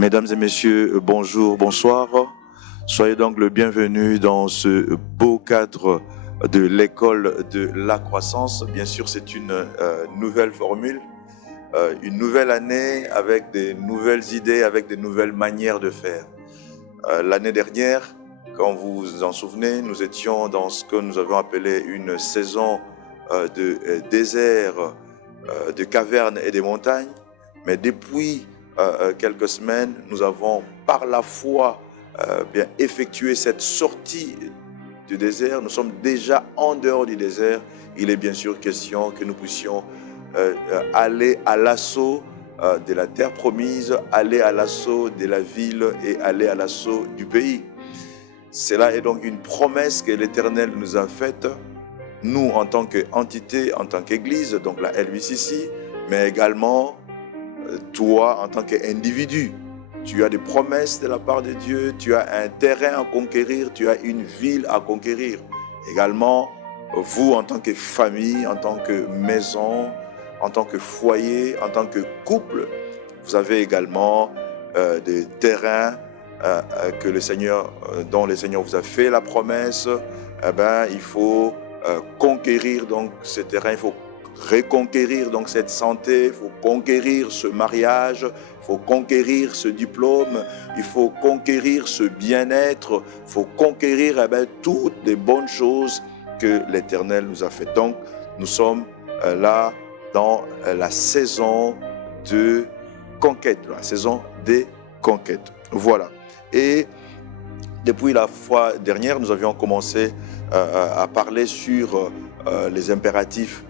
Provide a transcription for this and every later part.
Mesdames et messieurs, bonjour, bonsoir. Soyez donc le bienvenu dans ce beau cadre de l'école de la croissance. Bien sûr, c'est une nouvelle formule, une nouvelle année avec des nouvelles idées, avec des nouvelles manières de faire. L'année dernière, quand vous vous en souvenez, nous étions dans ce que nous avons appelé une saison de désert, de cavernes et des montagnes. Mais depuis quelques semaines, nous avons par la foi bien effectué cette sortie du désert. Nous sommes déjà en dehors du désert. Il est bien sûr question que nous puissions aller à l'assaut de la terre promise, aller à l'assaut de la ville et aller à l'assaut du pays. Cela est donc une promesse que l'Éternel nous a faite, nous en tant qu'entité, en tant qu'Église, donc la LBCC, mais également toi en tant qu'individu. Tu as des promesses de la part de Dieu, tu as un terrain à conquérir, tu as une ville à conquérir. Également, vous en tant que famille, en tant que maison, en tant que foyer, en tant que couple, vous avez également des terrains que le Seigneur, dont le Seigneur vous a fait la promesse. Il faut conquérir donc ce terrain, il faut reconquérir donc cette santé, il faut conquérir ce mariage, il faut conquérir ce diplôme, il faut conquérir ce bien-être, il faut conquérir toutes les bonnes choses que l'Éternel nous a faites. Donc, nous sommes là dans la saison de conquête, la saison des conquêtes. Voilà. Et depuis la fois dernière, nous avions commencé à parler sur les impératifs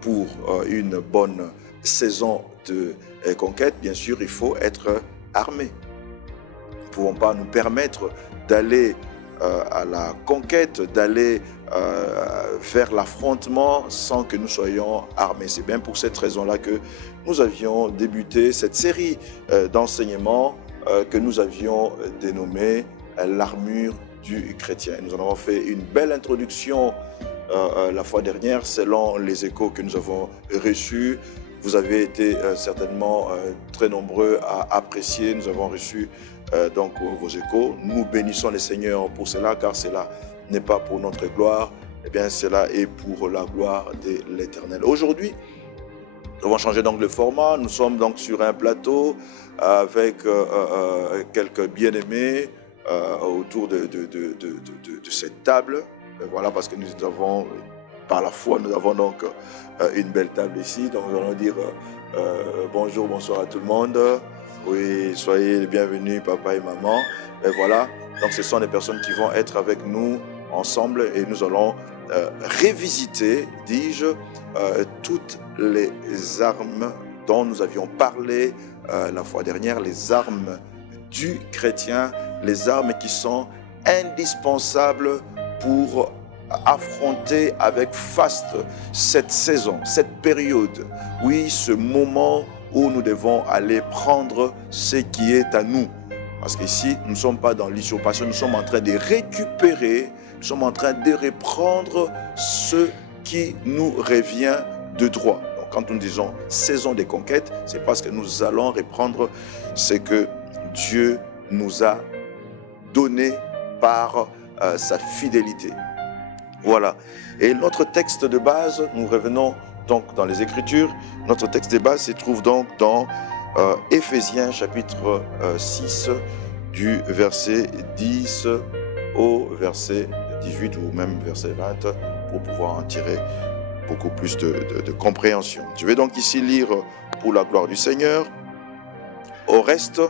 pour une bonne saison de conquête. Bien sûr, il faut être armé. Nous ne pouvons pas nous permettre d'aller à la conquête, d'aller vers l'affrontement sans que nous soyons armés. C'est bien pour cette raison-là que nous avions débuté cette série d'enseignements que nous avions dénommée l'armure du chrétien. Nous en avons fait une belle introduction la fois dernière selon les échos que nous avons reçus. Vous avez été certainement très nombreux à apprécier. Nous avons reçu donc vos échos. Nous bénissons le Seigneur pour cela, car cela n'est pas pour notre gloire, eh bien cela est pour la gloire de l'Éternel. Aujourd'hui, nous avons changé donc le format. Nous sommes donc sur un plateau avec quelques bien-aimés autour de cette table. Voilà, parce que nous avons, par la foi, nous avons donc une belle table ici. Donc nous allons dire bonjour, bonsoir à tout le monde. Oui, soyez les bienvenus, papa et maman. Et voilà, donc ce sont des personnes qui vont être avec nous ensemble et nous allons révisiter, dis-je, toutes les armes dont nous avions parlé la fois dernière, les armes du chrétien, les armes qui sont indispensables pour affronter avec faste cette saison, cette période. Oui, ce moment où nous devons aller prendre ce qui est à nous. Parce qu'ici, nous ne sommes pas dans l'usurpation, nous sommes en train de récupérer, nous sommes en train de reprendre ce qui nous revient de droit. Donc, quand nous disons saison des conquêtes, c'est parce que nous allons reprendre ce que Dieu nous a donné par sa fidélité. Voilà. Et notre texte de base, nous revenons donc dans les Écritures. Notre texte de base se trouve donc dans Éphésiens chapitre 6 du verset 10 au verset 18 ou même verset 20 pour pouvoir en tirer beaucoup plus de compréhension. Je vais donc ici lire pour la gloire du Seigneur. Au reste,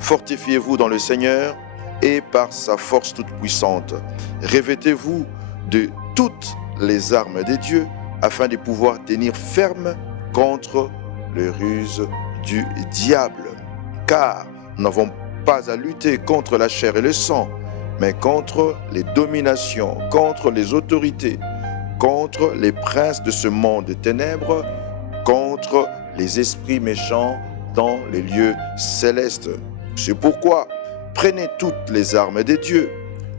fortifiez-vous dans le Seigneur et par sa force toute puissante. Revêtez-vous de toutes les armes des dieux afin de pouvoir tenir ferme contre les ruses du diable. Car nous n'avons pas à lutter contre la chair et le sang, mais contre les dominations, contre les autorités, contre les princes de ce monde de ténèbres, contre les esprits méchants dans les lieux célestes. C'est pourquoi prenez toutes les armes des dieux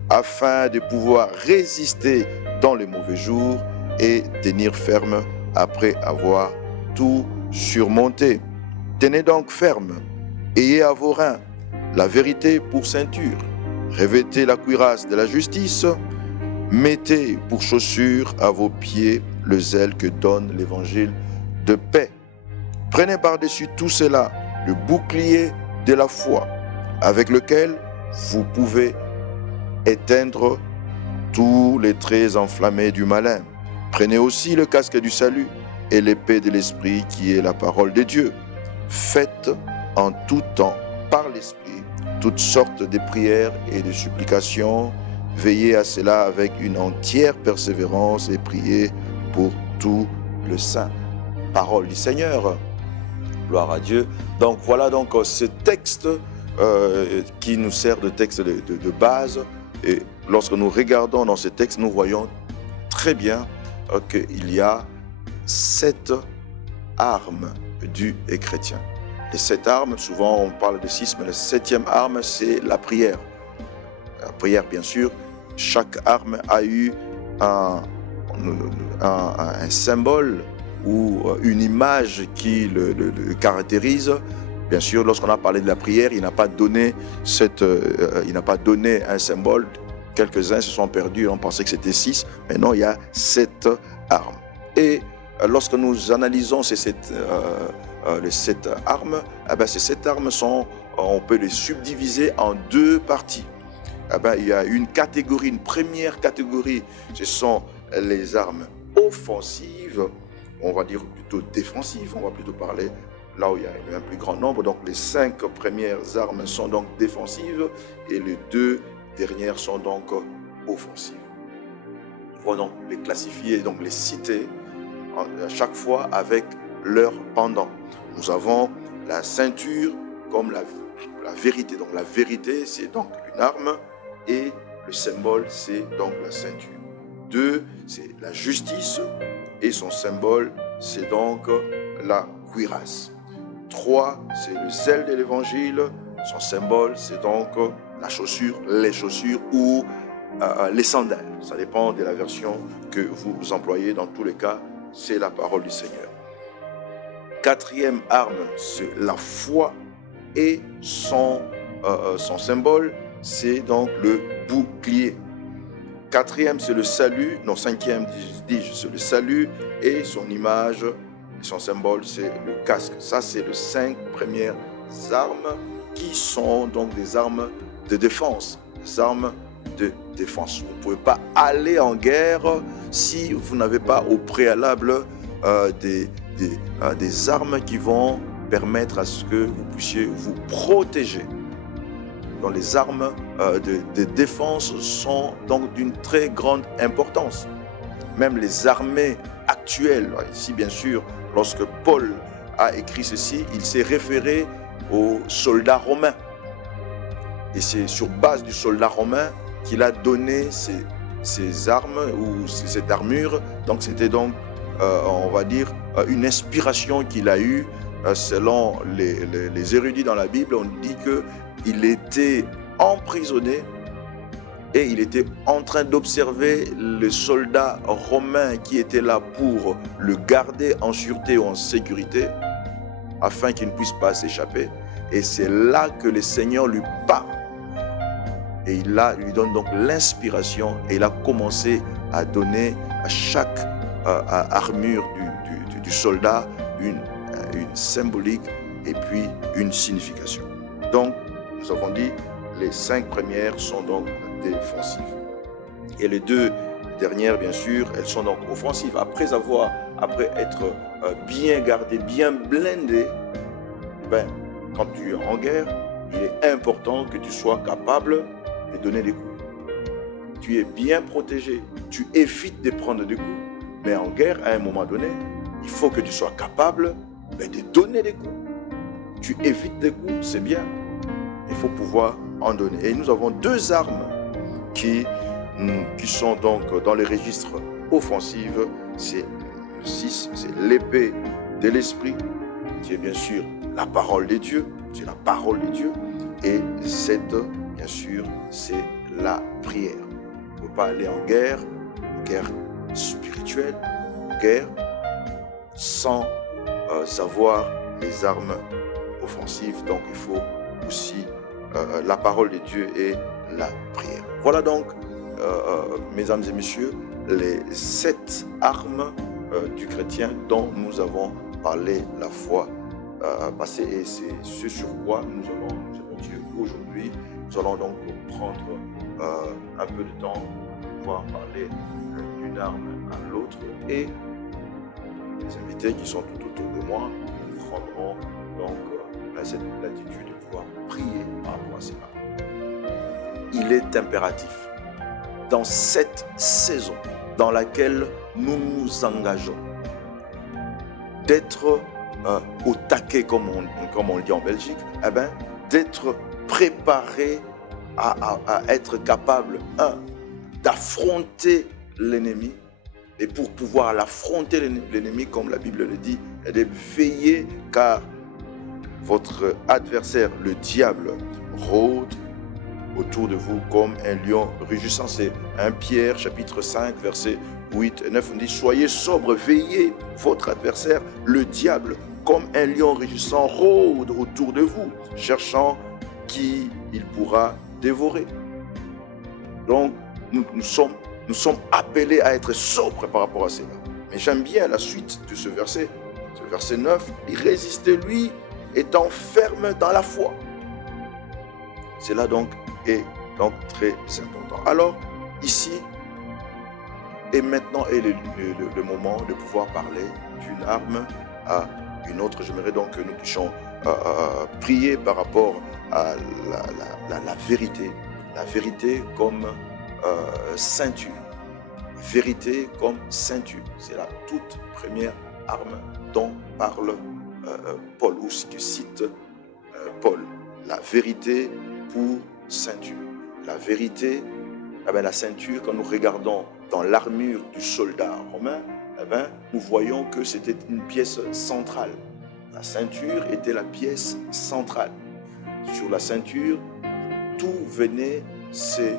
afin de pouvoir résister dans les mauvais jours et tenir ferme après avoir tout surmonté. Tenez donc ferme, ayez à vos reins la vérité pour ceinture, revêtez la cuirasse de la justice, mettez pour chaussure à vos pieds le zèle que donne l'évangile de paix. Prenez par-dessus tout cela le bouclier de la foi, avec lequel vous pouvez éteindre tous les traits enflammés du malin. Prenez aussi le casque du salut et l'épée de l'esprit qui est la parole de Dieu. Faites en tout temps, par l'esprit, toutes sortes de prières et de supplications. Veillez à cela avec une entière persévérance et priez pour tout le saint. Parole du Seigneur. Gloire à Dieu. Donc voilà donc ce texte qui nous sert de texte de base. Et lorsque nous regardons dans ce texte, nous voyons très bien qu'il y a 7 armes du chrétien. Les 7 armes, souvent on parle de 6, mais la 7e arme, c'est la prière. La prière, bien sûr, chaque arme a eu un symbole ou une image qui le caractérise. Bien sûr, lorsqu'on a parlé de la prière, il n'a pas donné un symbole. Quelques-uns se sont perdus, on pensait que c'était 6, mais non, il y a 7 armes. Et lorsque nous analysons les 7 armes, ces 7 armes on peut les subdiviser en 2 parties. Il y a une première catégorie, ce sont les armes offensives, on va dire plutôt défensives, on va plutôt parler là où il y a un plus grand nombre. Donc les 5 premières armes sont donc défensives et les 2 dernières sont donc offensives. Il faut donc les classifier, donc les citer à chaque fois avec leur pendant. Nous avons la ceinture comme la vérité. Donc la vérité, c'est donc une arme et le symbole, c'est donc la ceinture. 2, c'est la justice et son symbole, c'est donc la cuirasse. 3, c'est le zèle de l'évangile. Son symbole, c'est donc la chaussure, les chaussures ou les sandales. Ça dépend de la version que vous employez. Dans tous les cas, c'est la parole du Seigneur. 4e arme, c'est la foi et son symbole, c'est donc le bouclier. 4e, c'est le salut. Non, 5e, dis-je, c'est le salut et son image, son symbole, c'est le casque. Ça, c'est les 5 premières armes qui sont donc des armes de défense. Des armes de défense. Vous ne pouvez pas aller en guerre si vous n'avez pas au préalable des armes qui vont permettre à ce que vous puissiez vous protéger. Donc les armes de défense sont donc d'une très grande importance. Même les armées actuelles, ici bien sûr, lorsque Paul a écrit ceci, il s'est référé aux soldats romains. Et c'est sur base du soldat romain qu'il a donné ces armes ou cette armure. Donc c'était donc, on va dire, une inspiration qu'il a eue. Selon les érudits dans la Bible, on dit qu'il était emprisonné et il était en train d'observer les soldats romains qui étaient là pour le garder en sûreté ou en sécurité afin qu'il ne puisse pas s'échapper. Et c'est là que le Seigneur lui parle. Et il lui donne donc l'inspiration et il a commencé à donner à chaque armure du soldat une symbolique et puis une signification. Donc, nous avons dit, les 5 premières sont donc défensives. Et les 2 dernières, bien sûr, elles sont donc offensives. Après être bien gardé, bien blindé, quand tu es en guerre, il est important que tu sois capable de donner des coups. Tu es bien protégé, tu évites de prendre des coups. Mais en guerre, à un moment donné, il faut que tu sois capable de donner des coups. Tu évites des coups, c'est bien. Il faut pouvoir en donner. Et nous avons 2 armes qui sont donc dans les registres offensifs. C'est le 6, c'est l'épée de l'esprit, qui est bien sûr la parole de Dieu. C'est la parole de Dieu. Et 7, bien sûr, c'est la prière. On ne peut pas aller en guerre spirituelle, guerre sans avoir les armes offensives. Donc il faut aussi la parole de Dieu et la prière. Voilà donc, mesdames et messieurs, les 7 armes du chrétien dont nous avons parlé la fois passée. Et c'est ce sur quoi nous allons Dieu aujourd'hui. Nous allons donc prendre un peu de temps pour pouvoir parler d'une arme à l'autre. Et les invités qui sont tout autour de moi prendront donc cette latitude de pouvoir prier par rapport à cela. Il est impératif, dans cette saison dans laquelle nous nous engageons, d'être au taquet, comme on le dit en Belgique, d'être préparé à être capable, d'affronter l'ennemi. Et pour pouvoir l'affronter, l'ennemi, comme la Bible le dit, de veiller, car votre adversaire, le diable, rôde autour de vous comme un lion rugissant. C'est 1 Pierre, chapitre 5, versets 8 et 9. On dit, soyez sobres, veillez, votre adversaire, le diable, comme un lion rugissant, rôde autour de vous, cherchant qui il pourra dévorer. Donc, nous sommes appelés à être sobres par rapport à cela. Mais j'aime bien la suite de ce verset 9. Il résistait, lui, étant ferme dans la foi. Cela donc est donc très important. Alors, ici, et maintenant est le moment de pouvoir parler d'une arme à une autre. J'aimerais donc que nous puissions prier par rapport à la vérité. La vérité comme ceinture. Vérité comme ceinture. C'est la toute première arme dont parle Paul, ou ce que cite Paul. La vérité pour ceinture. La vérité, la ceinture, quand nous regardons dans l'armure du soldat romain, nous voyons que c'était une pièce centrale. La ceinture était la pièce centrale. Sur la ceinture, tout venait se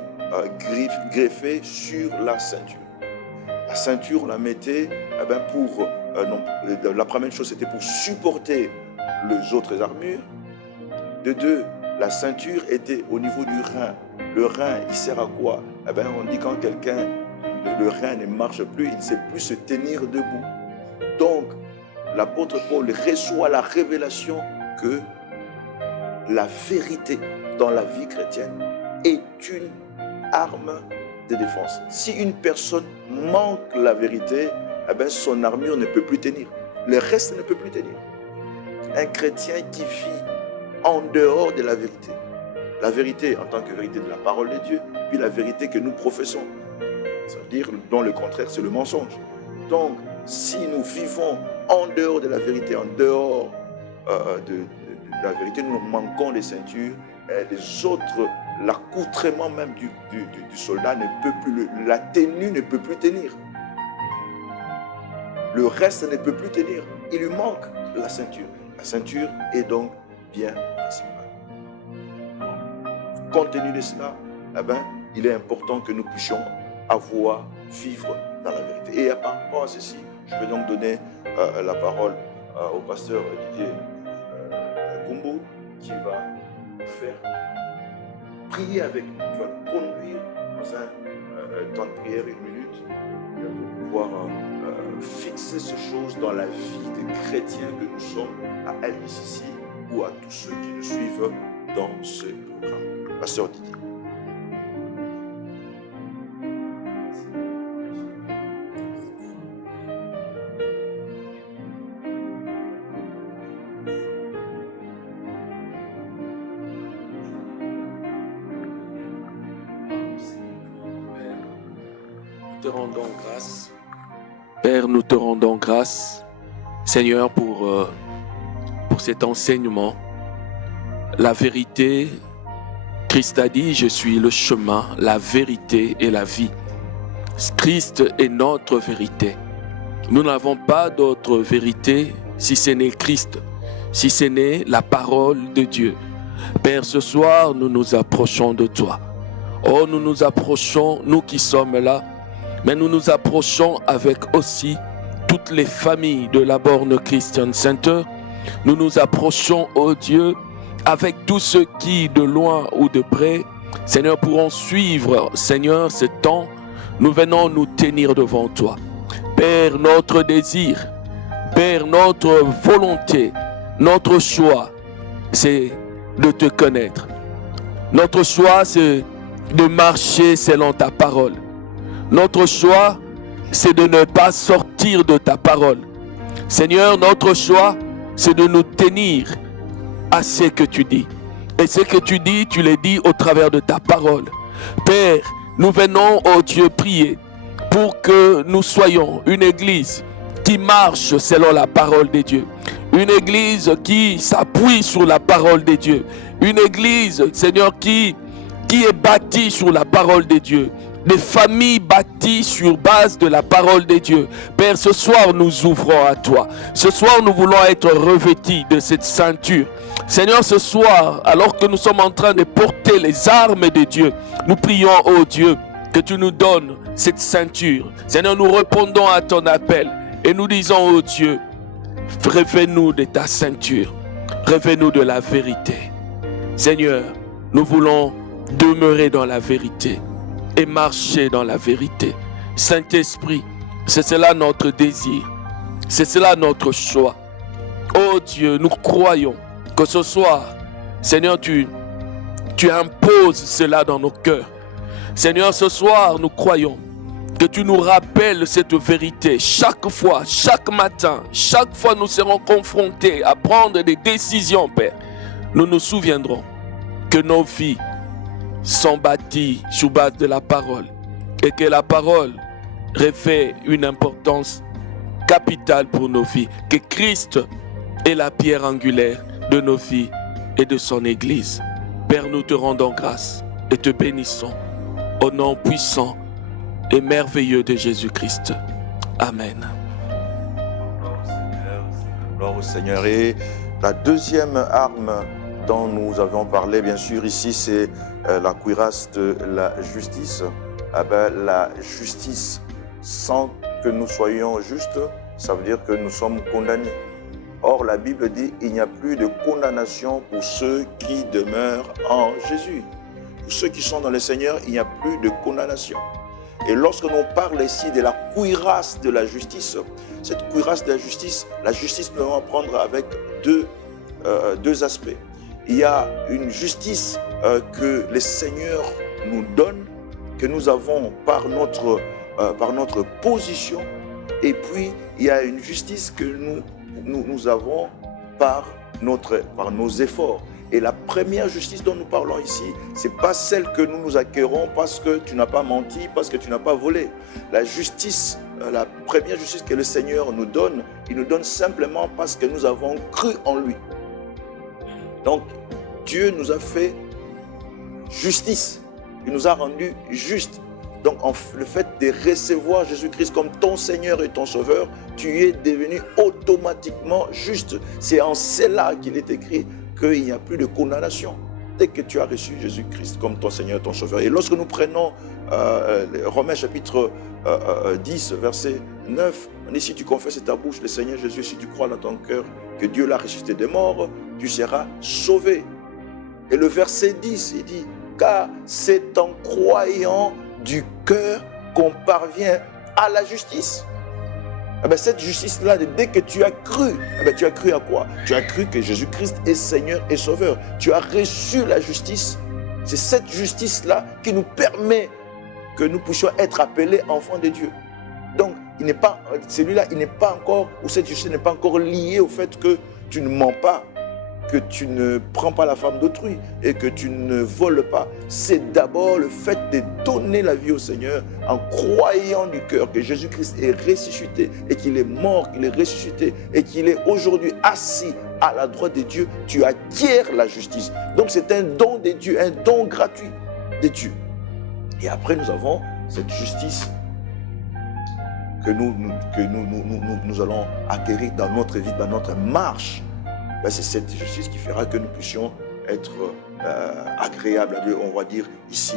greffer sur la ceinture. La ceinture, on la mettait pour... la première chose, c'était pour supporter les autres armures. De deux, la ceinture était au niveau du rein. Le rein, il sert à quoi? On dit quand quelqu'un, le rein ne marche plus, il ne sait plus se tenir debout. Donc, l'apôtre Paul reçoit la révélation que la vérité dans la vie chrétienne est une arme de défense. Si une personne manque la vérité, son armure ne peut plus tenir. Le reste ne peut plus tenir. Un chrétien qui vit en dehors de la vérité. La vérité en tant que vérité de la parole de Dieu, puis la vérité que nous professons. C'est-à-dire, dans le contraire, c'est le mensonge. Donc, si nous vivons en dehors de la vérité, en dehors de la vérité, nous manquons des ceintures, les autres, l'accoutrement même du soldat ne peut plus, la tenue ne peut plus tenir. Le reste ne peut plus tenir. Il lui manque la ceinture. La ceinture est donc bien principale. Compte tenu de cela, il est important que nous puissions vivre dans la vérité. Et par rapport à ceci, je vais donc donner la parole au pasteur Didier Gumbo, qui va nous faire prier avec nous, qui va nous conduire dans un temps de prière, 1 minute, pour pouvoir fixer ces choses dans la vie des chrétiens que nous sommes à LBCC ou à tous ceux qui nous suivent dans ce programme. Pasteur Didier. Nous te rendons grâce. Père, nous te rendons grâce, Seigneur, pour cet enseignement. La vérité, Christ a dit, je suis le chemin, la vérité et la vie. Christ est notre vérité. Nous n'avons pas d'autre vérité si ce n'est Christ, si ce n'est la parole de Dieu. Père, ce soir, nous nous approchons de toi. Oh, nous nous approchons, nous qui sommes là, mais nous nous approchons avec aussi toutes les familles de la Born Christian Center. Nous nous approchons, oh Dieu, avec tous ceux qui, de loin ou de près, Seigneur, pourront suivre, Seigneur, ce temps. Nous venons nous tenir devant toi. Père, notre désir, Père, notre volonté, notre choix, c'est de te connaître. Notre choix, c'est de marcher selon ta parole. Notre choix, c'est de ne pas sortir de ta parole. Seigneur, notre choix, c'est de nous tenir à ce que tu dis. Et ce que tu dis, tu le dis au travers de ta parole. Père, nous venons, oh Dieu, prier pour que nous soyons une église qui marche selon la parole de Dieu. Une église qui s'appuie sur la parole de Dieu. Une église, Seigneur, qui est bâtie sur la parole de Dieu. Des familles bâties sur base de la parole de Dieu. Père, ce soir, nous ouvrons à toi. Ce soir, nous voulons être revêtis de cette ceinture. Seigneur, ce soir, alors que nous sommes en train de porter les armes de Dieu, nous prions, oh Dieu, que tu nous donnes cette ceinture. Seigneur, nous répondons à ton appel et nous disons, oh Dieu, revêt-nous de ta ceinture, revêt-nous de la vérité. Seigneur, nous voulons demeurer dans la vérité et marcher dans la vérité. Saint-Esprit, c'est cela notre désir, c'est cela notre choix. Oh Dieu, nous croyons que ce soir, Seigneur, tu imposes cela dans nos cœurs. Seigneur, ce soir, nous croyons que tu nous rappelles cette vérité chaque fois, chaque matin, chaque fois nous serons confrontés à prendre des décisions, Père. Nous nous souviendrons que nos vies sont bâties sur base de la parole et que la parole revêt une importance capitale pour nos vies, que Christ est la pierre angulaire de nos vies et de son Église. Père, nous te rendons grâce et te bénissons au nom puissant et merveilleux de Jésus-Christ. Amen. Gloire au Seigneur. Et la deuxième arme dont nous avons parlé, bien sûr, ici, c'est la cuirasse de la justice. La justice, sans que nous soyons justes, ça veut dire que nous sommes condamnés. Or, la Bible dit qu'il n'y a plus de condamnation pour ceux qui demeurent en Jésus. Pour ceux qui sont dans le Seigneur, il n'y a plus de condamnation. Et lorsque l'on parle ici de la cuirasse de la justice, cette cuirasse de la justice, nous allons prendre avec deux aspects. Il y a une justice que le Seigneur nous donne, que nous avons par notre position, et puis il y a une justice que nous avons par nos efforts. Et la première justice dont nous parlons ici, ce n'est pas celle que nous nous acquérons parce que tu n'as pas menti, parce que tu n'as pas volé. La justice, la première justice que le Seigneur nous donne, il nous donne simplement parce que nous avons cru en lui. Donc, Dieu nous a fait justice. Il nous a rendus justes. Donc, le fait de recevoir Jésus-Christ comme ton Seigneur et ton Sauveur, tu es devenu automatiquement juste. C'est en cela qu'il est écrit qu'il n'y a plus de condamnation dès que tu as reçu Jésus-Christ comme ton Seigneur et ton Sauveur. Et lorsque nous prenons Romains chapitre 10, verset 9, on dit, si tu confesses de ta bouche le Seigneur Jésus, si tu crois dans ton cœur que Dieu l'a ressuscité des morts, tu seras sauvé. Et le verset 10, il dit, car c'est en croyant du cœur qu'on parvient à la justice. Cette justice-là, dès que tu as cru, tu as cru à quoi? Tu as cru que Jésus-Christ est Seigneur et Sauveur. Tu as reçu la justice. C'est cette justice-là qui nous permet que nous puissions être appelés enfants de Dieu. Donc, celui-là, il n'est pas encore, ou cette justice n'est pas encore liée au fait que tu ne mens pas, que tu ne prends pas la femme d'autrui et que tu ne voles pas. C'est d'abord le fait de donner la vie au Seigneur en croyant du cœur que Jésus-Christ est ressuscité et qu'il est mort, qu'il est ressuscité et qu'il est aujourd'hui assis à la droite de Dieu. Tu acquiers la justice. Donc c'est un don de Dieu, un don gratuit de Dieu. Et après nous avons cette justice que nous allons acquérir dans notre vie, dans notre marche. C'est cette justice qui fera que nous puissions être agréables à Dieu. On va dire ici,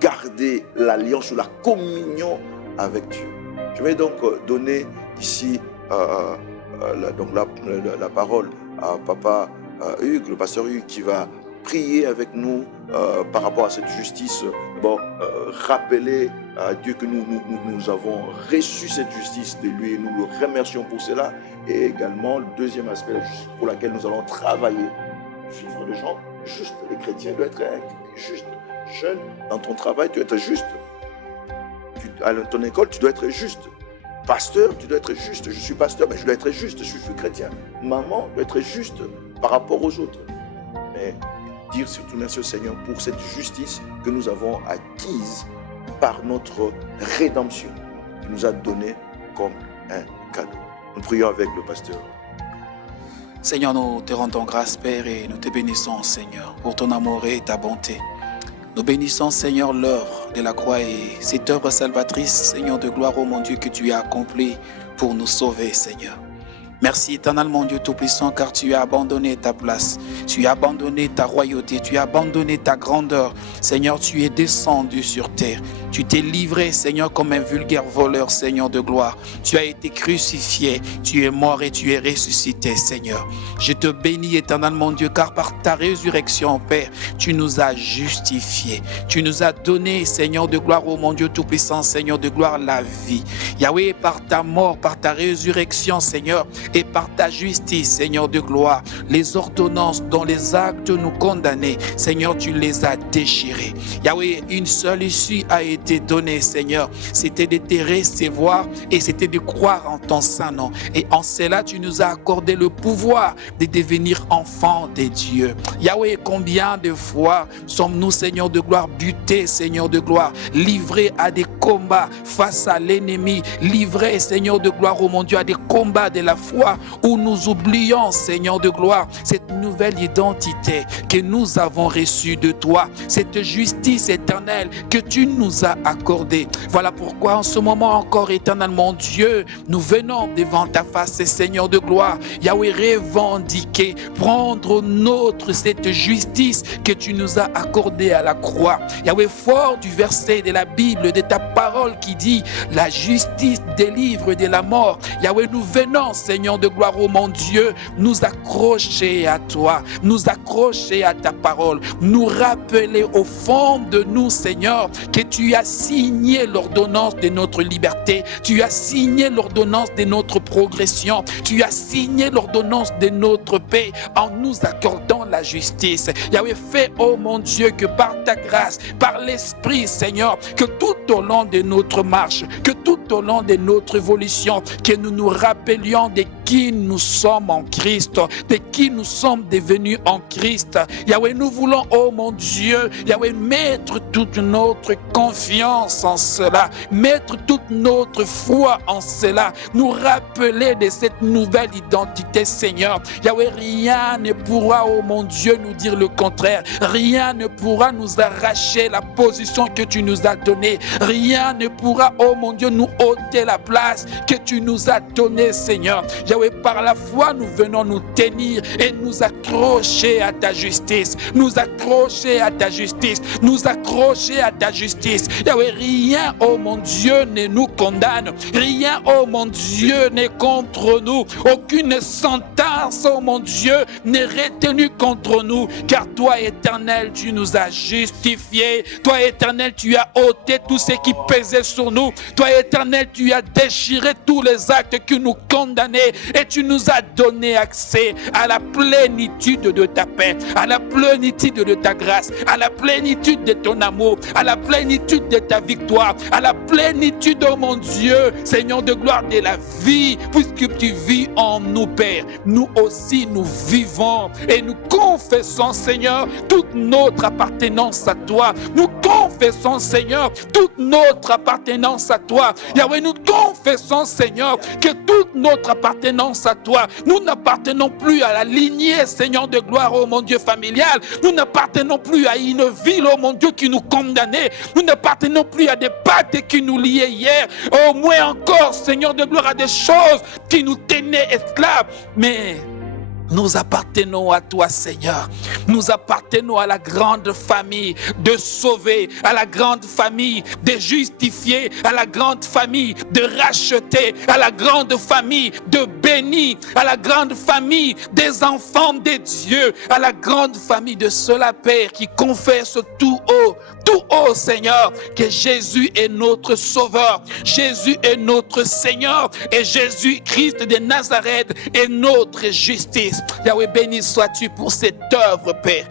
garder l'alliance ou la communion avec Dieu. Je vais donc donner ici la parole à Papa Hugues, le pasteur Hugues, qui va prier avec nous par rapport à cette justice. Rappeler à Dieu que nous avons reçu cette justice de lui et nous le remercions pour cela. Et également, le deuxième aspect pour lequel nous allons travailler, vivre les gens justes. Les chrétiens doivent être justes. Jeune, dans ton travail, tu dois être juste. À ton école, tu dois être juste. Pasteur, tu dois être juste. Je suis pasteur, mais je dois être juste. Je suis chrétien. Maman doit être juste par rapport aux autres. Mais dire surtout merci au Seigneur pour cette justice que nous avons acquise par notre rédemption, qu'il nous a donnée comme un cadeau. Nous prions avec le pasteur. Seigneur, nous te rendons grâce, Père, et nous te bénissons, Seigneur, pour ton amour et ta bonté. Nous bénissons, Seigneur, l'œuvre de la croix et cette œuvre salvatrice, Seigneur de gloire, ô mon Dieu, que tu as accomplie pour nous sauver, Seigneur. Merci éternel mon Dieu Tout-Puissant, car tu as abandonné ta place, tu as abandonné ta royauté, tu as abandonné ta grandeur. Seigneur, tu es descendu sur terre. Tu t'es livré, Seigneur, comme un vulgaire voleur, Seigneur de gloire. Tu as été crucifié, tu es mort et tu es ressuscité, Seigneur. Je te bénis, éternel mon Dieu, car par ta résurrection, Père, tu nous as justifiés. Tu nous as donné, Seigneur de gloire, ô mon Dieu Tout-Puissant, Seigneur de gloire, la vie. Yahweh, par ta mort, par ta résurrection, Seigneur, et par ta justice, Seigneur de gloire, les ordonnances dont les actes nous condamnaient, Seigneur, tu les as déchirées. Yahweh, une seule issue a été donnée, Seigneur, c'était de te recevoir et c'était de croire en ton saint nom. Et en cela, tu nous as accordé le pouvoir de devenir enfants de Dieu. Yahweh, combien de fois sommes-nous, Seigneur de gloire, butés, Seigneur de gloire, livrés à des combats face à l'ennemi, livrés, Seigneur de gloire, oh mon Dieu, à des combats de la foi, où nous oublions, Seigneur de gloire, cette nouvelle identité que nous avons reçue de toi, cette justice éternelle que tu nous as accordée. Voilà pourquoi en ce moment encore, éternel mon Dieu, nous venons devant ta face, Seigneur de gloire, Yahweh, revendiquer, prendre notre cette justice que tu nous as accordée à la croix. Yahweh, fort du verset de la Bible, de ta parole qui dit la justice délivre de la mort. Yahweh, nous venons, Seigneur de gloire, oh mon Dieu, nous accrocher à toi, nous accrocher à ta parole, nous rappeler au fond de nous, Seigneur, que tu as signé l'ordonnance de notre liberté, tu as signé l'ordonnance de notre progression, tu as signé l'ordonnance de notre paix en nous accordant la justice. Yahweh, fais, oh mon Dieu, que par ta grâce, par l'Esprit, Seigneur, que tout au long de notre marche, que tout au long de notre évolution, que nous nous rappelions de qui nous sommes en Christ, de qui nous sommes devenus en Christ. Yahweh, nous voulons, oh mon Dieu, Yahweh, mettre toute notre confiance en cela, mettre toute notre foi en cela, nous rappeler de cette nouvelle identité, Seigneur. Yahweh, rien ne pourra, oh mon Dieu, nous dire le contraire. Rien ne pourra nous arracher la position que tu nous as donnée. Rien ne pourra, oh mon Dieu, nous ôter la place que tu nous as donnée, Seigneur. Yahweh, par la foi, nous venons nous tenir et nous accrocher à ta justice. Nous accrocher à ta justice. Nous accrocher à ta justice. Yahweh, rien, oh mon Dieu, ne nous condamne. Rien, oh mon Dieu, n'est contre nous. Aucune sentence, oh mon Dieu, n'est retenue contre nous. Car toi, éternel, tu nous as justifiés. Toi, éternel, tu as ôté tout ce qui pesait sur nous. Toi, éternel, tu as déchiré tous les actes qui nous condamnaient. Et tu nous as donné accès à la plénitude de ta paix, à la plénitude de ta grâce, à la plénitude de ton amour, à la plénitude de ta victoire, à la plénitude, oh mon Dieu, Seigneur de gloire, de la vie, puisque tu vis en nous, Père. Nous aussi, nous vivons et nous confessons, Seigneur, toute notre appartenance à toi. Nous confessons, Seigneur, toute notre appartenance à toi. Yahweh, nous confessons, Seigneur, que toute notre appartenance à toi, nous n'appartenons plus à la lignée, Seigneur de gloire, oh mon Dieu, familial. Nous n'appartenons plus à une ville, oh mon Dieu, qui nous condamnait. Nous n'appartenons plus à des pactes qui nous liaient hier. Au moins encore, Seigneur de gloire, à des choses qui nous tenaient esclaves. Mais Nous appartenons à toi, Seigneur. Nous appartenons à la grande famille de sauvés, à la grande famille de justifiés, à la grande famille de rachetés, à la grande famille de bénis, à la grande famille des enfants de Dieu, à la grande famille de ceux-là, Père, qui confessent tout haut, Seigneur, que Jésus est notre Sauveur, Jésus est notre Seigneur, et Jésus-Christ de Nazareth est notre justice. Yahweh, béni sois-tu pour cette œuvre, Père.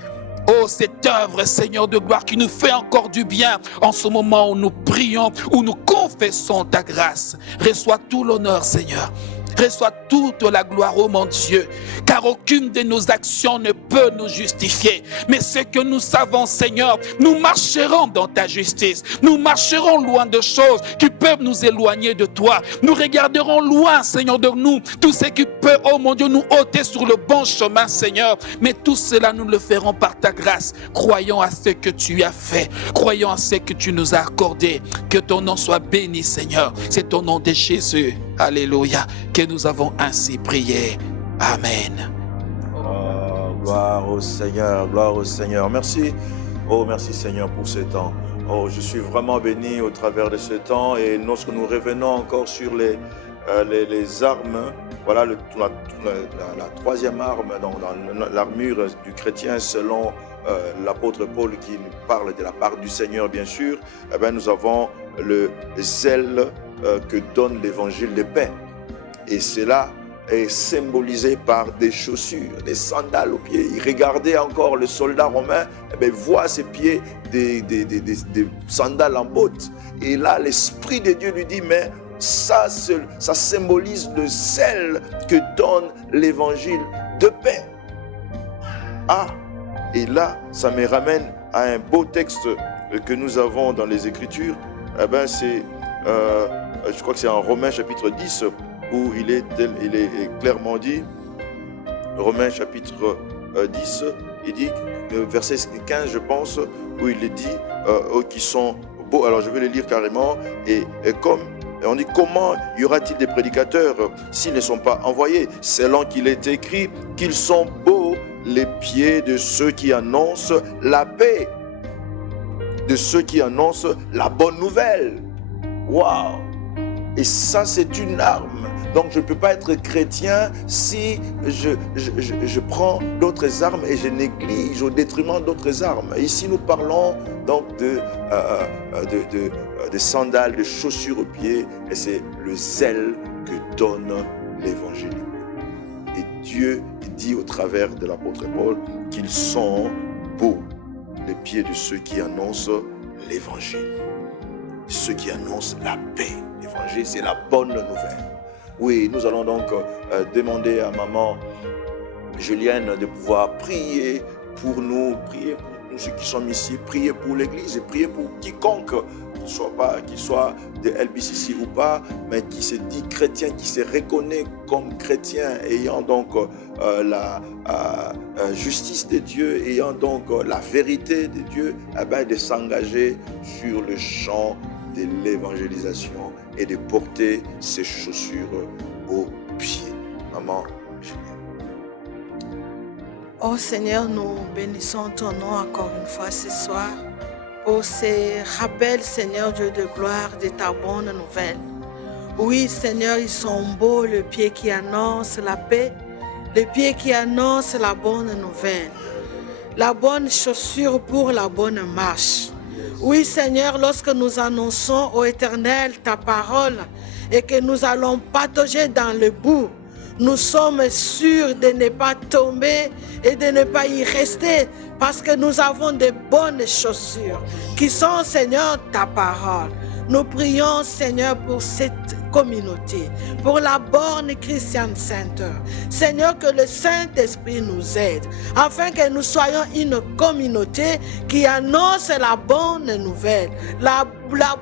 Oh, cette œuvre, Seigneur de gloire, qui nous fait encore du bien en ce moment où nous prions, où nous confessons ta grâce. Reçois tout l'honneur, Seigneur. Reçois toute la gloire, oh mon Dieu, car aucune de nos actions ne peut nous justifier. Mais ce que nous savons, Seigneur, nous marcherons dans ta justice. Nous marcherons loin de choses qui peuvent nous éloigner de toi. Nous regarderons loin, Seigneur, de nous, tout ce qui peut, oh mon Dieu, nous ôter sur le bon chemin, Seigneur. Mais tout cela, nous le ferons par ta grâce. Croyons à ce que tu as fait. Croyons à ce que tu nous as accordé. Que ton nom soit béni, Seigneur. C'est au nom de Jésus. Alléluia, que nous avons ainsi prié. Amen. Oh, gloire au Seigneur, gloire au Seigneur. Merci. Oh, merci Seigneur pour ce temps. Oh, je suis vraiment béni au travers de ce temps. Et lorsque nous revenons encore sur les armes, voilà la troisième arme dans l'armure du chrétien selon l'apôtre Paul qui nous parle de la part du Seigneur, bien sûr. Eh bien, nous avons le zèle que donne l'évangile de paix. Et cela est symbolisé par des chaussures, des sandales aux pieds. Il regardait encore le soldat romain, eh bien, voit ses pieds des sandales en bottes. Et là, l'Esprit de Dieu lui dit, mais ça symbolise le zèle que donne l'évangile de paix. Ah, et là, ça me ramène à un beau texte que nous avons dans les Écritures. Eh bien, c'est je crois que c'est en Romains chapitre 10 où il est clairement dit, Romains chapitre 10, il dit, verset 15 je pense, où il est dit, qui sont beaux, alors je vais les lire carrément, et comme, on dit, comment y aura-t-il des prédicateurs s'ils ne sont pas envoyés, selon qu'il est écrit qu'ils sont beaux les pieds de ceux qui annoncent la paix, de ceux qui annoncent la bonne nouvelle. Waouh! Et ça, c'est une arme. Donc, je ne peux pas être chrétien si je prends d'autres armes et je néglige au détriment d'autres armes. Ici, nous parlons donc de sandales, de chaussures aux pieds, et c'est le zèle que donne l'évangile. Et Dieu dit au travers de l'apôtre Paul qu'ils sont beaux les pieds de ceux qui annoncent l'évangile. Ceux qui annoncent la paix. L'évangile, c'est la bonne nouvelle. Oui, nous allons donc demander à maman Julienne de pouvoir prier pour nous ceux qui sommes ici, prier pour l'église et prier pour quiconque, qu'il soit de LBCC ou pas, mais qui se dit chrétien, qui se reconnaît comme chrétien, ayant donc la justice de Dieu, ayant donc la vérité de Dieu, eh bien, de s'engager sur le champ de l'évangélisation et de porter ses chaussures aux pieds. Maman Julienne. Oh Seigneur, nous bénissons ton nom encore une fois ce soir pour ces rappels, Seigneur Dieu de gloire, de ta bonne nouvelle. Oui, Seigneur, ils sont beaux, le pied qui annonce la paix, le pied qui annonce la bonne nouvelle, la bonne chaussure pour la bonne marche. Oui, Seigneur, lorsque nous annonçons au Éternel ta parole et que nous allons patauger dans le bout, nous sommes sûrs de ne pas tomber et de ne pas y rester parce que nous avons de bonnes chaussures qui sont, Seigneur, ta parole. Nous prions, Seigneur, pour cette communauté, pour la Born Christian Center. Seigneur, que le Saint-Esprit nous aide, afin que nous soyons une communauté qui annonce la bonne nouvelle, la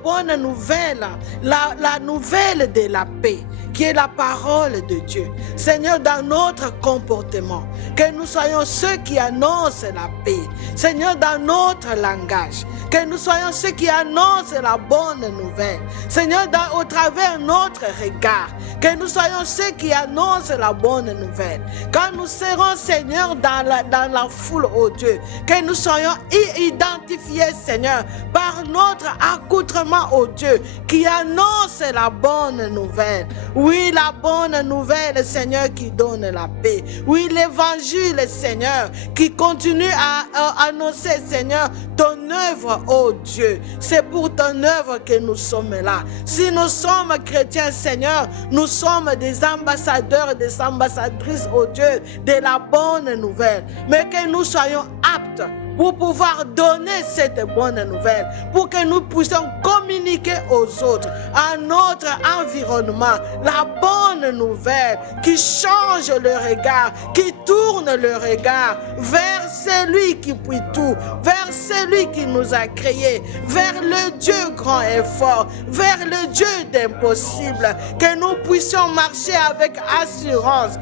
bonne nouvelle, la nouvelle de la paix, appliquer la parole de Dieu. Seigneur, dans notre comportement, que nous soyons ceux qui annoncent la paix. Seigneur, dans notre langage, que nous soyons ceux qui annoncent la bonne nouvelle. Seigneur, au travers notre regard, que nous soyons ceux qui annoncent la bonne nouvelle. Quand nous serons, Seigneur, dans la foule, oh Dieu, que nous soyons identifiés, Seigneur, par notre accoutrement, oh Dieu, qui annonce la bonne nouvelle. Oui, la bonne nouvelle, Seigneur, qui donne la paix. Oui, l'évangile, Seigneur, qui continue à annoncer, Seigneur, ton œuvre, oh Dieu. C'est pour ton œuvre que nous sommes là. Si nous sommes chrétiens, Seigneur, nous sommes des ambassadeurs, des ambassadrices, oh Dieu, de la bonne nouvelle. Mais que nous soyons aptes pour pouvoir donner cette bonne nouvelle, pour que nous puissions communiquer aux autres, à notre environnement, la bonne nouvelle qui change le regard, qui tourne le regard vers celui qui peut tout, vers celui qui nous a créés, vers le Dieu grand et fort, vers le Dieu d'impossible, que nous puissions marcher avec assurance,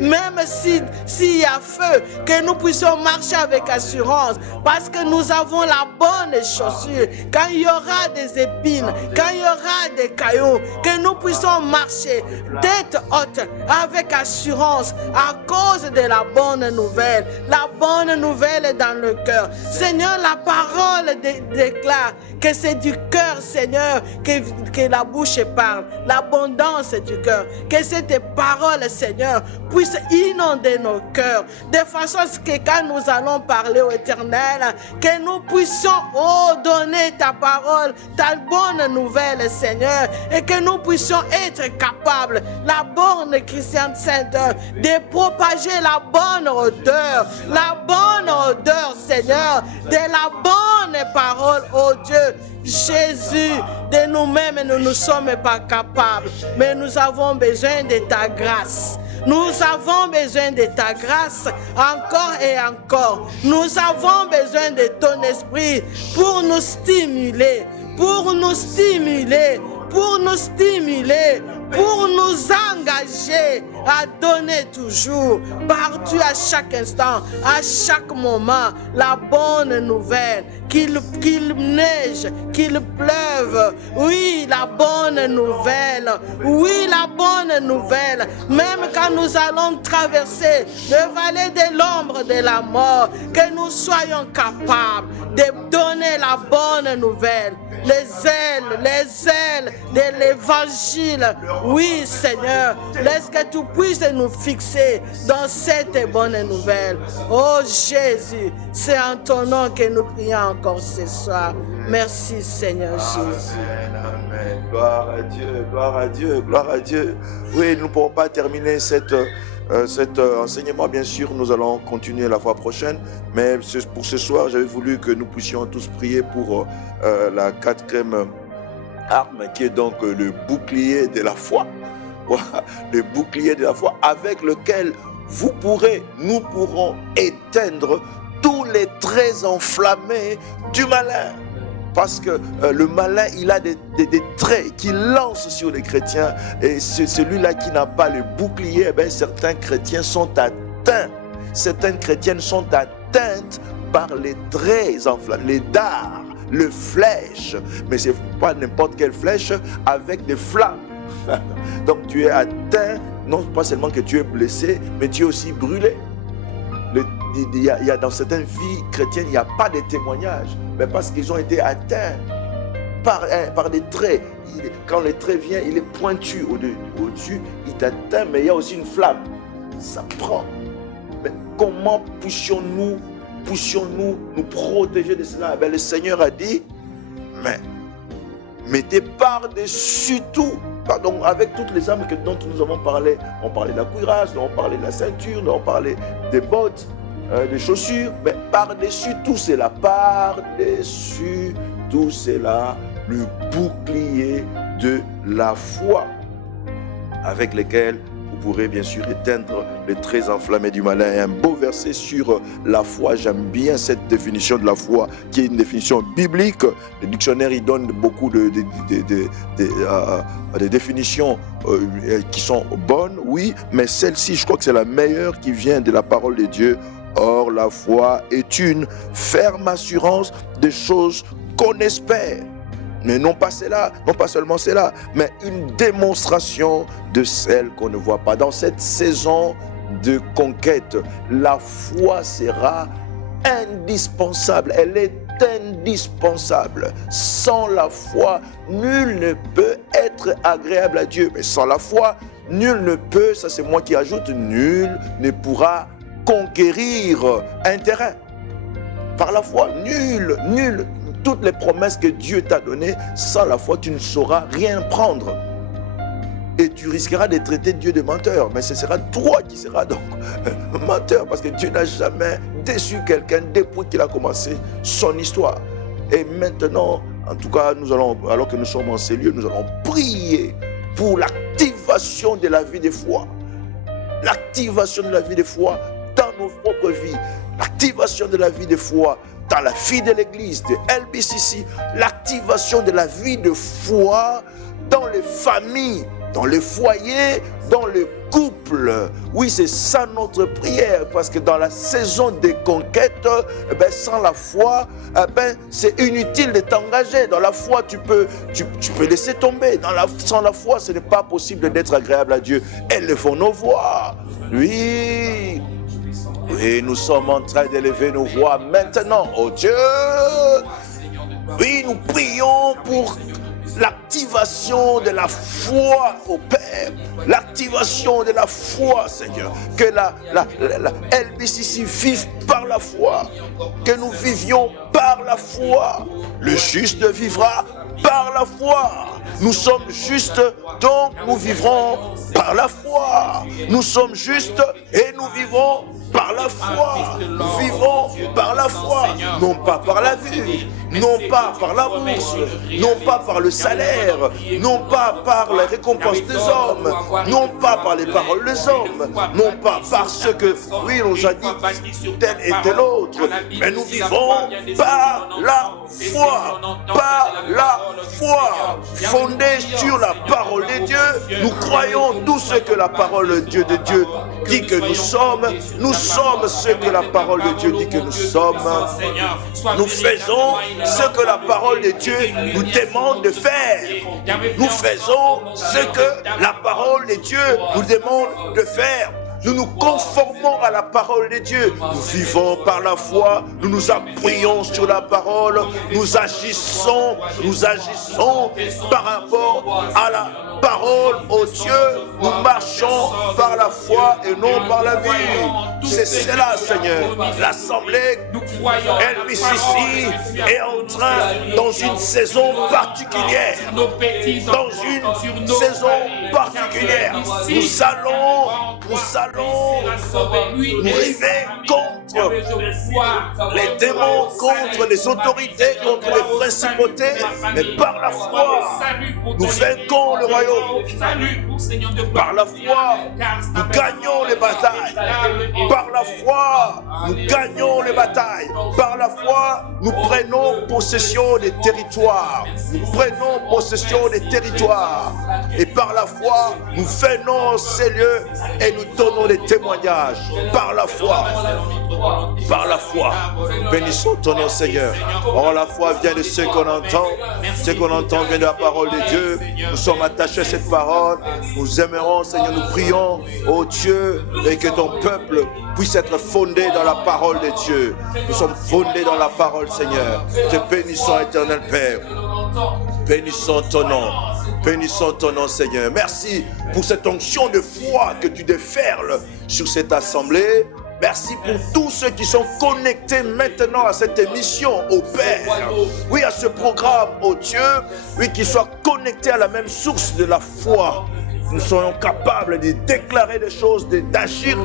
même s'il y a feu, que nous puissions marcher avec assurance, parce que nous avons la bonne chaussure. Quand il y aura des épines, quand il y aura des cailloux, que nous puissions marcher tête haute avec assurance à cause de la bonne nouvelle. La bonne nouvelle est dans le cœur. Seigneur, la parole déclare que c'est du cœur, Seigneur, que la bouche parle. L'abondance du cœur. Que cette parole, Seigneur, puisse inonder nos cœurs, de façon à ce que quand nous allons parler au Éternel, que nous puissions donner ta parole, ta bonne nouvelle, Seigneur, et que nous puissions être capables, la bonne chrétienne sainte, de propager la bonne odeur, Seigneur, de la bonne parole, oh Dieu. Jésus, de nous-mêmes, nous ne sommes pas capables, mais nous avons besoin de ta grâce. Nous avons besoin de ta grâce encore et encore. Nous avons besoin de ton esprit pour nous stimuler, pour nous engager à donner toujours, partout, à chaque instant, à chaque moment, la bonne nouvelle, qu'il neige, qu'il pleuve. Oui, la bonne nouvelle. Oui, la bonne nouvelle. Même quand nous allons traverser le vallée de l'ombre de la mort, que nous soyons capables de donner la bonne nouvelle. Les ailes de l'évangile. Oui, Seigneur, laisse que tu puisses nous fixer dans cette bonne nouvelle. Oh Jésus, c'est en ton nom que nous prions encore ce soir. Merci, Seigneur Jésus. Amen. Gloire à Dieu, gloire à Dieu, gloire à Dieu. Oui, nous ne pourrons pas terminer cet enseignement, bien sûr, nous allons continuer la fois prochaine, mais pour ce soir, j'avais voulu que nous puissions tous prier pour la quatrième arme, qui est donc le bouclier de la foi. Le bouclier de la foi avec lequel nous pourrons éteindre tous les traits enflammés du malin. Parce que le malin, il a des traits qu'il lance sur les chrétiens. Et celui-là qui n'a pas le bouclier, certains chrétiens sont atteints. Certaines chrétiennes sont atteintes par les traits enflammés, les dards, les flèches. Mais ce n'est pas n'importe quelle flèche avec des flammes. Donc tu es atteint, non pas seulement que tu es blessé, mais tu es aussi brûlé. Il y a dans certaines vies chrétiennes, il n'y a pas de témoignages, mais parce qu'ils ont été atteints par des traits. Quand le trait vient, il est pointu au-dessus, il t'atteint, mais il y a aussi une flamme. Ça prend. Mais comment puissions-nous nous protéger de cela? Le Seigneur a dit, mais mettez par-dessus tout. Pardon, avec toutes les armes dont nous avons parlé. On parlait de la cuirasse, on parlait de la ceinture, on parlait des bottes, des chaussures. Mais par-dessus tout cela, par-dessus tout cela, le bouclier de la foi avec lequel vous pourrez bien sûr éteindre les traits enflammés du malin. Et un beau verset sur la foi, j'aime bien cette définition de la foi, qui est une définition biblique. Le dictionnaire, il donne beaucoup de définitions qui sont bonnes, oui, mais celle-ci, je crois que c'est la meilleure qui vient de la parole de Dieu. Or, la foi est une ferme assurance des choses qu'on espère. Mais non pas seulement cela, mais une démonstration de celles qu'on ne voit pas. Dans cette saison de conquête, la foi sera indispensable. Elle est indispensable. Sans la foi, nul ne peut être agréable à Dieu. Mais sans la foi, nul ne peut, ça c'est moi qui ajoute, nul ne pourra conquérir un terrain. Par la foi, nul. Toutes les promesses que Dieu t'a données, sans la foi, tu ne sauras rien prendre. Et tu risqueras de traiter Dieu de menteur. Mais ce sera toi qui seras donc menteur. Parce que Dieu n'a jamais déçu quelqu'un depuis qu'il a commencé son histoire. Et maintenant, en tout cas, alors que nous sommes en ces lieux, nous allons prier pour l'activation de la vie de foi. L'activation de la vie de foi dans nos propres vies. L'activation de la vie de foi dans la vie de l'église de LBCC, l'activation de la vie de foi dans les familles, dans les foyers, dans les couples. Oui, c'est ça notre prière, parce que dans la saison des conquêtes, sans la foi, c'est inutile de t'engager. Dans la foi, tu peux laisser tomber. Sans la foi, ce n'est pas possible d'être agréable à Dieu. Élevons nos voix. Oui. Oui, nous sommes en train d'élever nos voix maintenant, oh Dieu. Oui, nous prions pour l'activation de la foi au Père, l'activation de la foi, Seigneur, que la LBCC vive par la foi, que nous vivions par la foi. Le juste vivra par la foi. Nous sommes justes, donc nous vivrons par la foi. Nous sommes justes et nous vivons par la foi. Nous vivons par la foi, non pas par la vue, non pas par la bourse, non pas par le salaire, non pas par les récompenses des hommes, non pas par les paroles des hommes, non pas par ce que, oui, on nous a dit tel et tel autre, mais nous vivons par la foi, par la foi, fondée sur la parole de Dieu. Nous croyons tout ce que la parole de Dieu dit que nous sommes. Nous sommes ce que la parole de Dieu dit que nous sommes. Nous faisons ce que la parole de Dieu nous demande de faire. Nous faisons ce que la parole de Dieu nous demande de faire. Nous nous conformons à la parole de Dieu. Nous vivons par la foi. Nous nous appuyons sur la parole. Nous agissons par rapport à la parole, ô Dieu. Nous marchons par la foi et non par la vue. C'est cela, Seigneur. L'Assemblée LBCC est en train, dans une saison particulière. Dans une saison particulière. Nous allons nous river contre les démons, contre les autorités, contre les principautés, mais par la foi, nous vainquons le royaume. Par la foi, nous gagnons les batailles. Par la foi, nous gagnons les batailles. Par la foi, nous prenons possession des territoires. Nous prenons possession des territoires. Et par la foi, nous venons ces lieux et nous donnons des témoignages. Par la foi. Par la foi. Bénissons ton nom, Seigneur. Or, la foi vient de ce qu'on entend. Ce qu'on entend vient de la parole de Dieu. Nous sommes attachés à cette parole. Nous aimerons, Seigneur, nous prions, ô Dieu, et que ton peuple puisse être fondé dans la parole de Dieu. Nous sommes fondés dans la parole, Seigneur. Te bénissons, éternel Père. Bénissons ton nom. Bénissons ton nom, Seigneur. Merci pour cette onction de foi que tu déferles sur cette assemblée. Merci pour tous ceux qui sont connectés maintenant à cette émission, au Père. Oui, à ce programme, au Dieu. Oui, qu'ils soient connectés à la même source de la foi. Nous soyons capables de déclarer des choses, d'agir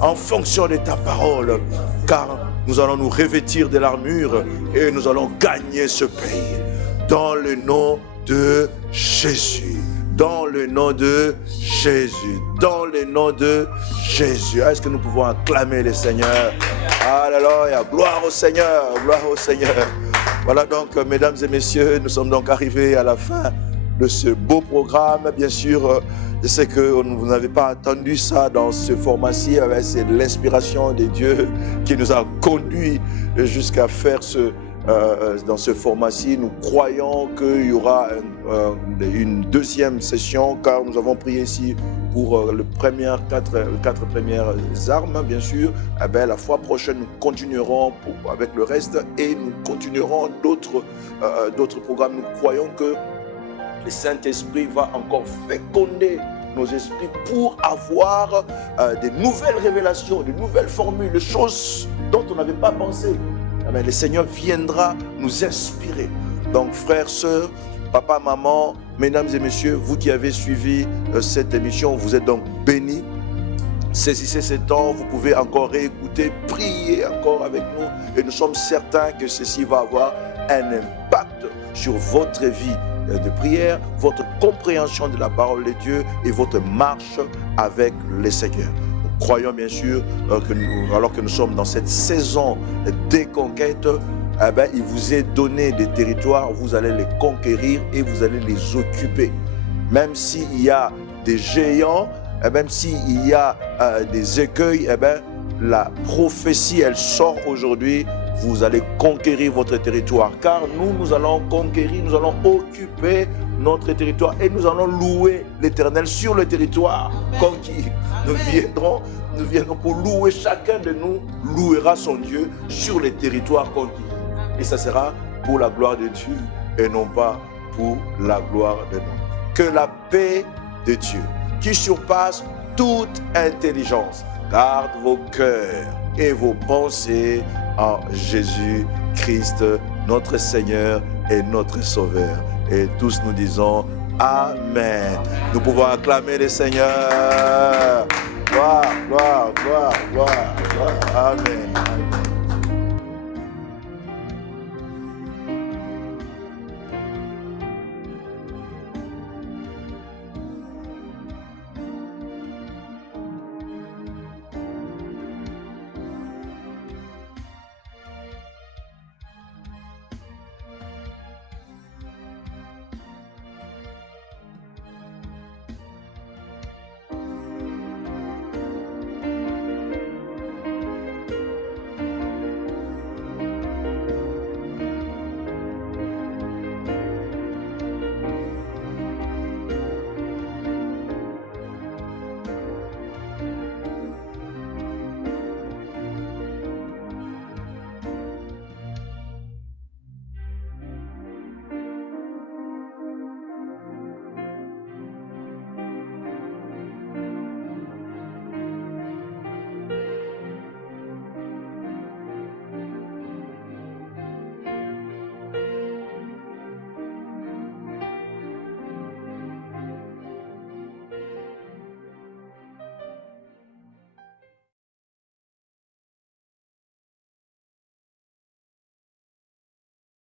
en fonction de ta parole. Car nous allons nous revêtir de l'armure et nous allons gagner ce pays. Dans le nom de Jésus. Dans le nom de Jésus. Dans le nom de Jésus. Est-ce que nous pouvons acclamer le Seigneur? Alléluia. Gloire au Seigneur. Gloire au Seigneur. Voilà donc, mesdames et messieurs, nous sommes donc arrivés à la fin de ce beau programme. Bien sûr, je sais que vous n'avez pas entendu ça dans ce format-ci. C'est l'inspiration de Dieu qui nous a conduits jusqu'à faire dans ce format-ci. Nous croyons qu'il y aura une deuxième session, car nous avons prié ici pour les quatre premières armes, bien sûr. La fois prochaine, nous continuerons avec le reste et nous continuerons d'autres programmes. Nous croyons que le Saint-Esprit va encore féconder nos esprits pour avoir des nouvelles révélations, des nouvelles formules, des choses dont on n'avait pas pensé. Amen. Le Seigneur viendra nous inspirer. Donc, frères, sœurs, papa, maman, mesdames et messieurs, vous qui avez suivi cette émission, vous êtes donc bénis. Saisissez ce temps, vous pouvez encore réécouter, prier encore avec nous. Et nous sommes certains que ceci va avoir un impact sur votre vie de prière, votre compréhension de la parole de Dieu et votre marche avec le Seigneur. Nous croyons bien sûr que alors que nous sommes dans cette saison des conquêtes, il vous est donné des territoires, vous allez les conquérir et vous allez les occuper. Même s'il y a des géants, même s'il y a des écueils, la prophétie, elle sort aujourd'hui. Vous allez conquérir votre territoire, car nous allons conquérir, nous allons occuper notre territoire et nous allons louer l'Éternel sur le territoire conquis. Nous viendrons pour louer, chacun de nous louera son Dieu sur les territoires conquis. Et ça sera pour la gloire de Dieu et non pas pour la gloire de nous. Que la paix de Dieu, qui surpasse toute intelligence, garde vos cœurs et vos pensées en Jésus-Christ, notre Seigneur et notre Sauveur. Et tous nous disons Amen. Nous pouvons acclamer le Seigneur. Gloire, gloire, gloire, gloire, gloire. Amen. Amen.